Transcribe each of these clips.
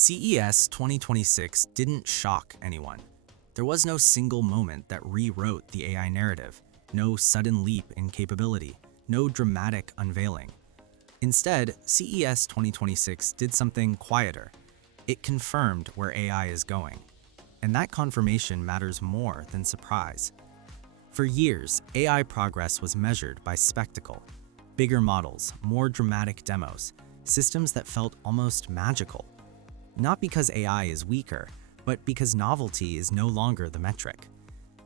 CES 2026 didn't shock anyone. There was no single moment that rewrote the AI narrative, no sudden leap in capability, no dramatic unveiling. Instead, CES 2026 did something quieter. It confirmed where AI is going. And that confirmation matters more than surprise. For years, AI progress was measured by spectacle. Bigger models, more dramatic demos, systems that felt almost magical. Not because AI is weaker, but because novelty is no longer the metric.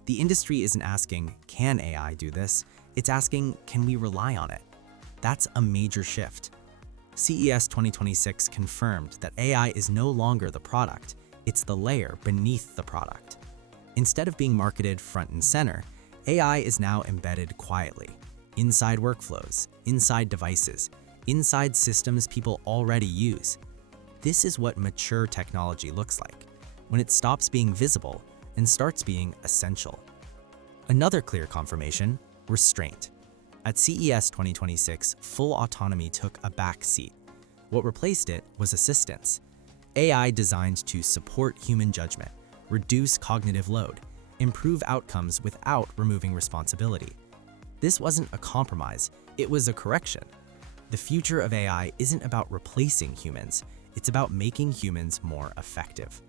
The industry isn't asking, can AI do this? It's asking, can we rely on it? That's a major shift. CES 2026 confirmed that AI is no longer the product, it's the layer beneath the product. Instead of being marketed front and center, AI is now embedded quietly, inside workflows, inside devices, inside systems people already use. This is what mature technology looks like, when it stops being visible and starts being essential. Another clear confirmation: restraint. At CES 2026, full autonomy took a back seat. What replaced it was assistance. AI designed to support human judgment, reduce cognitive load, improve outcomes without removing responsibility. This wasn't a compromise, it was a correction. The future of AI isn't about replacing humans, it's about making humans more effective.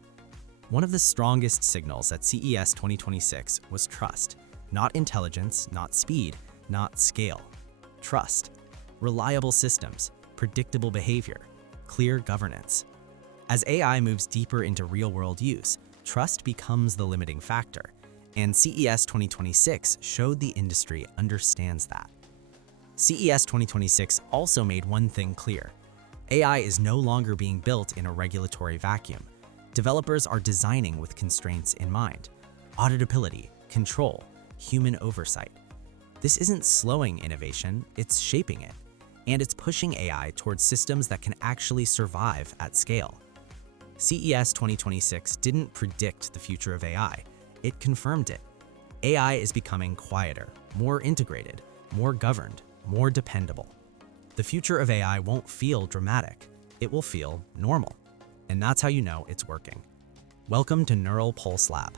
One of the strongest signals at CES 2026 was trust. Not intelligence, not speed, not scale. Trust. Reliable systems, predictable behavior, clear governance. As AI moves deeper into real-world use, trust becomes the limiting factor, and CES 2026 showed the industry understands that. CES 2026 also made one thing clear: AI is no longer being built in a regulatory vacuum. Developers are designing with constraints in mind: auditability, control, human oversight. This isn't slowing innovation, it's shaping it. And it's pushing AI towards systems that can actually survive at scale. CES 2026 didn't predict the future of AI, it confirmed it. AI is becoming quieter, more integrated, more governed, more dependable. The future of AI won't feel dramatic, it will feel normal. And that's how you know it's working. Welcome to Neural Pulse Lab.